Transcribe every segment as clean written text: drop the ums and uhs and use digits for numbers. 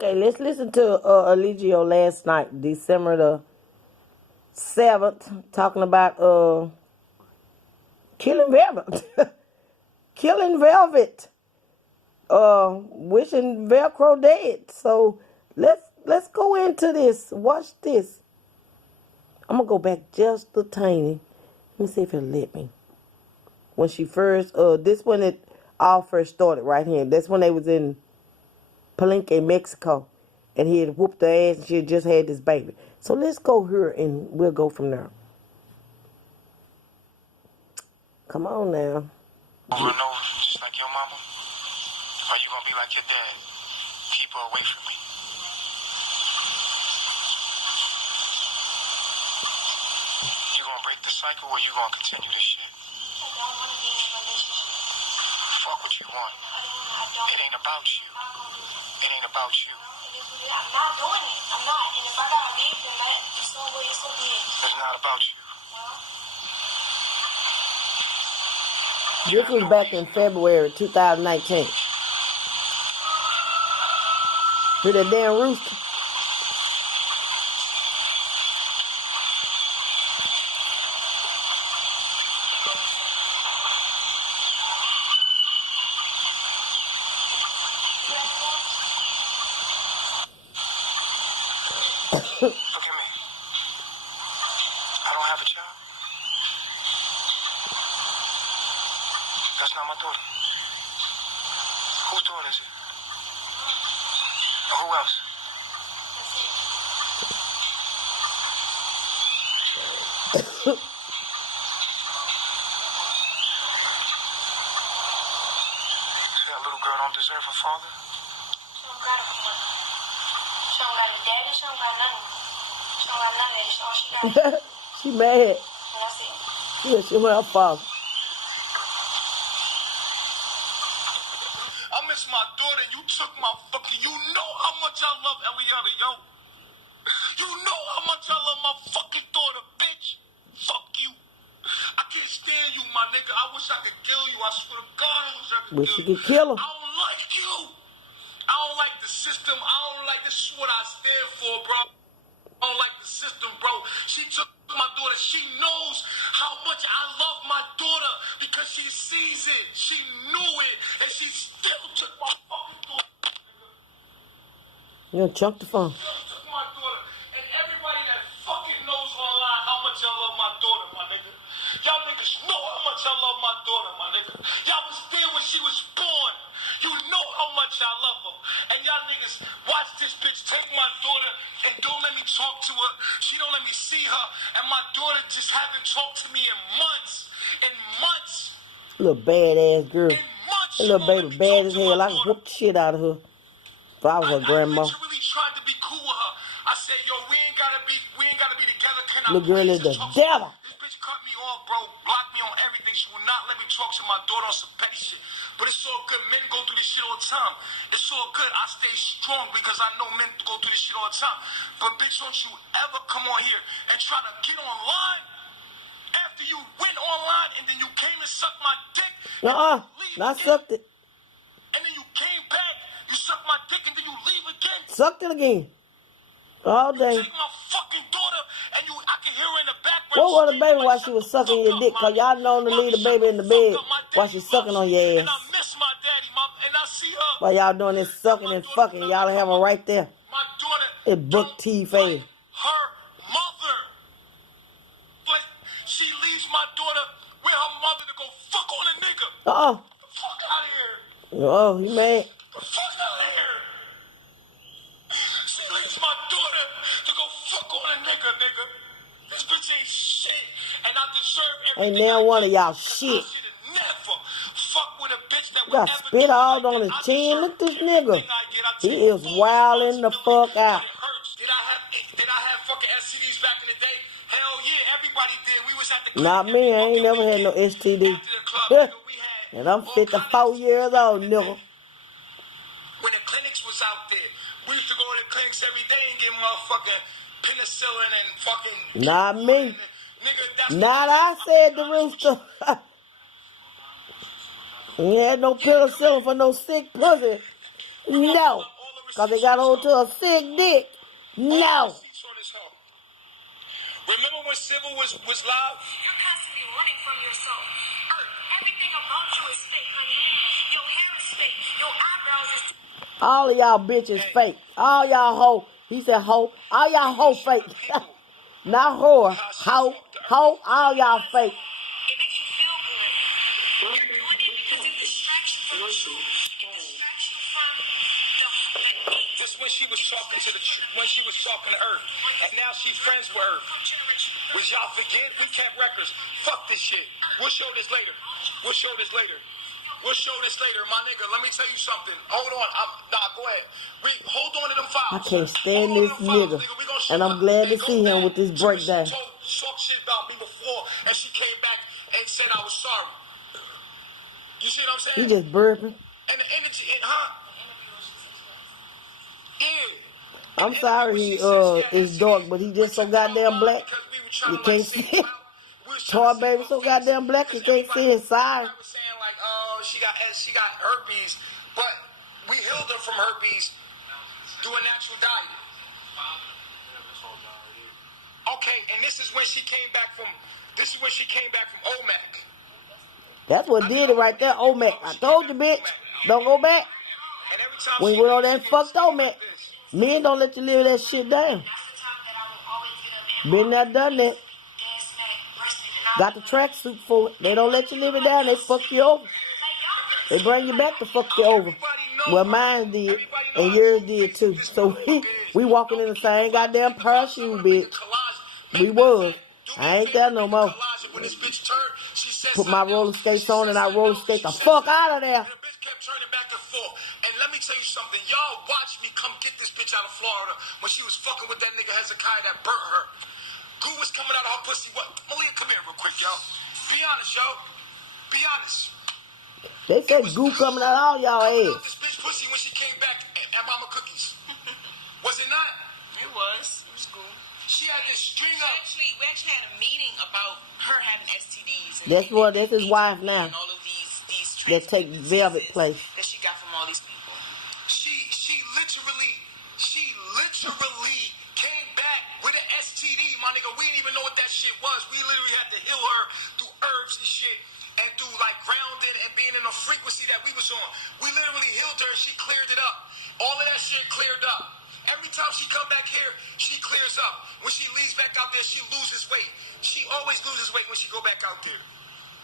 Okay, let's listen to Eligio last night, December the 7th, talking about killing Velvet. Killing Velvet. Wishing Velcro dead. So let's go into this. Watch this. I'm gonna go back just a tiny. Let me see if it'll let me. When she first this when it all first started right here. That's when they was in Palenque, Mexico. And he had whooped her ass and she had just had this baby. So let's go here and we'll go from there. Come on now. Over and over, just like your mama? Or you gonna be like your dad? Keep her away from me. You gonna break the cycle or you gonna continue this shit? I don't want to be in a relationship. Fuck what you want. It ain't about you. It ain't about you. I'm not doing it. I'm not. And if I gotta leave, then that is so way, so be it. It's not about you. This was back in February 2019. Hear that damn rooster? Look at me. I don't have a child. That's not my daughter. Whose daughter is it? Who else? See, that little girl don't deserve a father? She don't got a father. She don't got a daddy. She don't got nothing. She don't got none of that. All she got. She mad. And that's it. Yeah, she went her father. I miss my daughter and you took my fucking... You know how much I love Eliana, yo. You know how much I love my fucking daughter, bitch. Fuck you. I can't stand you, my nigga. I wish I could kill you. I swear to God, I wish I could Wish kill you you. could kill her. I don't like you. I don't like the system. I don't like... This is what I stand for, bro. I don't like the system, bro. She took my daughter. She knows how much I love my daughter because she sees it. She knew it, and she still took my fucking daughter. You done chunked the phone. Still took my daughter. And everybody that fucking knows online how much I love my daughter, my nigga. Y'all niggas know how much I love my daughter, my nigga. Y'all was there when she was born. You know how much I love her. And y'all niggas watch this bitch take my daughter and don't let me talk to her. She don't let me see her. And my daughter just haven't talked to me in months. In months. Little badass girl. In months. That little baby bad as hell. I can whoop the shit out of her. If I was her grandma. I literally tried to be cool with her. I said, yo, we ain't gotta be together. Can I Little girl is the devil. This bitch cut me off, bro. Blocked me on everything. She will not let me talk to my daughter on some petty shit. But it's all good. Men go through this shit all the time. It's all good. I stay strong because I know men go through this shit all the time. But bitch, don't you ever come on here and try to get online after you went online and then you came and sucked my dick. I sucked it. And then you came back. You sucked my dick and then you leave again. Sucked it again. All day. You take my fucking daughter and I can hear her in the background. What was the baby while she was sucking your dick? Cause y'all known to leave the baby in the bed while she's sucking on your And ass. I miss my daddy, mom, and I see her. While y'all doing this sucking and fucking, y'all have her right there. My daughter It's book teeth ass. her mother. Like, she leaves my daughter with her mother to go fuck on a nigga. The fuck out of here. Oh, he mad. The fuck out of here. She leaves my daughter to go fuck on a nigga. This bitch ain't shit, and I deserve everything. Ain't now one of y'all I shit. should have never fuck with a bitch that Got spit all on his chin. Look at this nigga. He is wilding the fuck out. Did I have fucking STDs back in the day? Hell yeah, everybody did. We was at the club. Not me. I ain't never had no STD. After the club, nigga, we had And I'm all 54 kinds of- years old, nigga. When the clinics was out there, we used to go to the clinics every day and get motherfucking penicillin and fucking... Not me. Nigga, that's Not I said the rooster. He had no penicillin for no sick pussy. No. All the Because they got hold to a sick dick. No. Receipts on this hoe. Remember when Civil was live? You're constantly running from yourself. Everything about you is fake, honey. Your hair is fake. Your eyebrows is All of y'all bitches fake. All y'all hoe. He said hoe. All y'all hoe fake. Not whore. Hoe. Hoe. All y'all fake. it makes you feel good. You're doing it because it distracts you from the truth. It distracts you from the hate. Just when she was talking to Earth, and now she's friends with Earth. Was y'all forget? We kept records. Fuck this shit. We'll show this later. We'll show this later, my nigga. Let me tell you something. Hold on. Go ahead. Hold on to them files. I can't stand this nigga. And I'm glad to see him with this breakdown. She talked shit about me before, and she came back and said I was sorry. You see what I'm He saying? just burping. And the energy, yeah. I'm sorry he is dark, but he just so goddamn black. You can't see it. Toy baby so goddamn black you can't see his side. I was saying like, oh, she got herpes, but we healed her from herpes through a natural diet. Okay, and this is when she came back from OMAC. That's what did it right there, OMAC. I told you, bitch. Don't go back. And every time When she you went on leaves, there and she fucked goes OMAC, like this. men don't let you live that shit down. That's the time that I will always get up and Been there, done that. dead smack, bursting and all. Got the tracksuit for it. They don't let you live it down. They fuck you over. They bring you back to fuck you over. Well, mine did, and yours did too. So we walking in the same goddamn pair of shoes, bitch. We was. I ain't there no more. Put my roller skates on and I roller skate the fuck out of there. And the bitch kept turning back and forth. And let me tell you something. Y'all watched me come get this bitch out of Florida when she was fucking with that nigga Hezekiah that burnt her. Goo was coming out of her pussy. What? Malia, come here real quick, yo. Be honest, yo. Be honest. They said goo coming out all y'all Coming out ass. this bitch pussy when she came back at Mama Cookies. Was it not? It was cool. She had this string We up. actually had a meeting about her having STDs. That's his wife now. And all of these That take transmitted Velvet diseases place. that she got from all these people. She literally came back with an STD, my nigga. We didn't even know what that shit was. We literally had to heal her through herbs and shit, and through like grounding and being in a frequency that we was on. We literally healed her and she cleared it up. All of that shit cleared up. Every time she come back here, she clears up. When she leaves back out there, she loses weight. She always loses weight when she go back out there.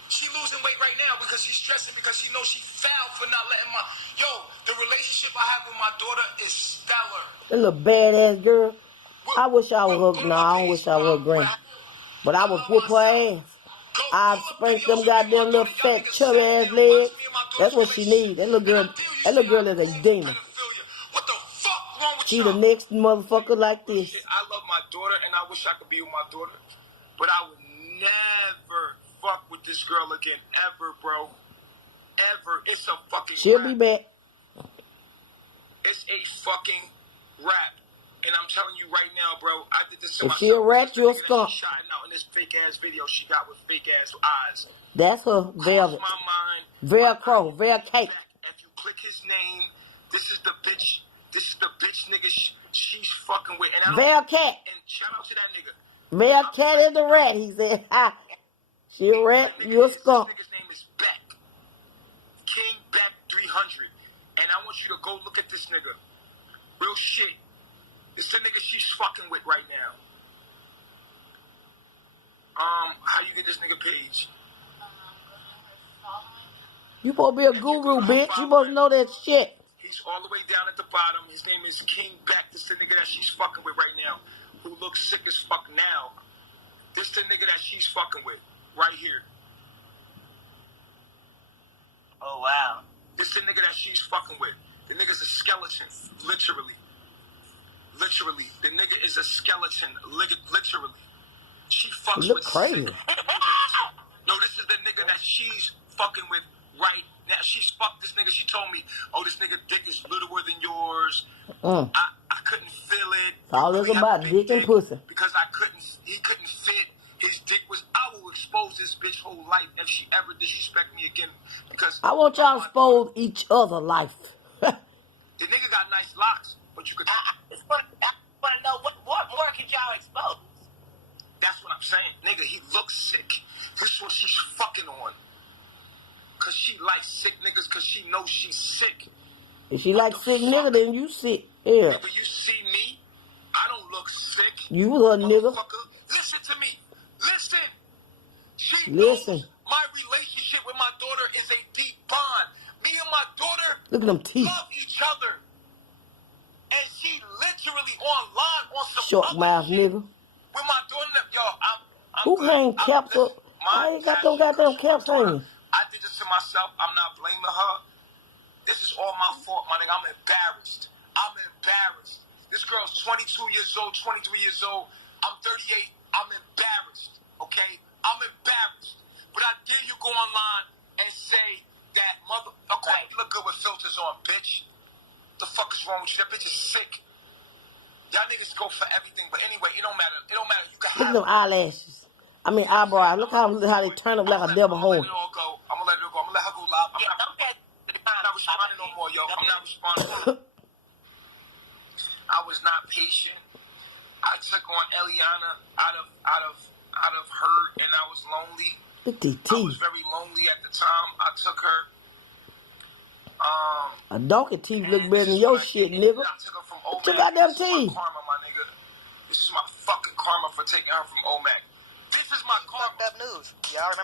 She losing weight right now because she's stressing because she knows she fouled for not letting my... Yo, the relationship I have with my daughter is stellar. That little badass girl. I wish I was her. No, I don't wish I was her granny. But I would whoop her ass. I'd spank them goddamn little fat chubby ass legs. That's what she needs. That little girl is a demon. What the fuck wrong with She y'all? the next motherfucker like this. Shit, I love my daughter and I wish I could be with my daughter. But I would never fuck with this girl again. Ever, bro. Ever. It's a fucking She'll rap. be back. It's a fucking rap. And I'm telling you right now, bro, I did this to If myself. she a rat, This you a nigga that skunk. she shouting out in this fake ass video she got with fake ass eyes. That's her Velvet. Cross my mind. Velcro. Velcake. If you click his name, this is the bitch. This is the bitch nigga she's fucking with. And Velcat. And shout out to that nigga. Velcat is the rat, he said. Ha. She a rat, you a skunk. This nigga's name is Beck. King Beck 300. And I want you to go look at this nigga. Real shit. This the nigga she's fucking with right now. How you get this nigga page? You supposed to be a guru, bitch. You supposed to know that shit. He's all the way down at the bottom. His name is King Beck. This the nigga that she's fucking with right now. Who looks sick as fuck now. This the nigga that she's fucking with. Right here. Oh, wow. This the nigga that she's fucking with. The nigga's a skeleton. Literally. Literally. The nigga is a skeleton. Literally. She fucks You look with crazy. sick No, this is the nigga that she's fucking with right now. She's fucked this nigga. She told me, oh, this nigga dick is littler than yours. I couldn't feel it. All it's We have about a big dick and pussy. Because he couldn't fit. His dick was, I will expose this bitch whole life if she ever disrespect me again. Because I want y'all to expose each other life. the nigga got nice locks. what you could. I just want to know what more could y'all expose? That's what I'm saying, nigga. He looks sick. This is what she's fucking on. Cause she likes sick niggas. Cause she knows she's sick. If she like sick nigga, then you sick. Yeah. Nigga, you see me? I don't look sick. You was a nigga. Motherfucker. Listen to me. Listen. She Listen. knows my relationship with my daughter is a deep bond. Me and my daughter Look at them teeth. love each other. And she literally online on some Short other mouth shit. nigga. With my daughter, yo, I'm Who good. hang caps up? I ain't got them goddamn caps hanging. I did this to myself. I'm not blaming her. This is all my fault, my nigga. I'm embarrassed. This girl's 22 years old, 23 years old. I'm 38. I'm embarrassed, okay? I'm embarrassed. But I dare you go online and say that mother... Okay, you look good with filters on, bitch. The fuck is wrong with you? That bitch is sick. Y'all niggas go for everything. But anyway, it don't matter. It don't matter. You can Look at have... them eyelashes. I mean eyebrows. Look how they turn up like a devil horn. I'm gonna let it all go. I'm gonna let it go. I'm gonna let her go live. I'm Yeah, not don't responding no more, yo. I'm not responding. I was not patient. I took on Eliana out of hurt, and I was lonely. Look at these I was teeth. very lonely at the time. I took her. A donkey teeth look and better this than is your what I shit, did. nigga. I took her from What's your OMAC. goddamn This is my teeth? karma, my nigga. This is my fucking karma for taking her from OMAC. This is my karma. fucked up news. Y'all remember?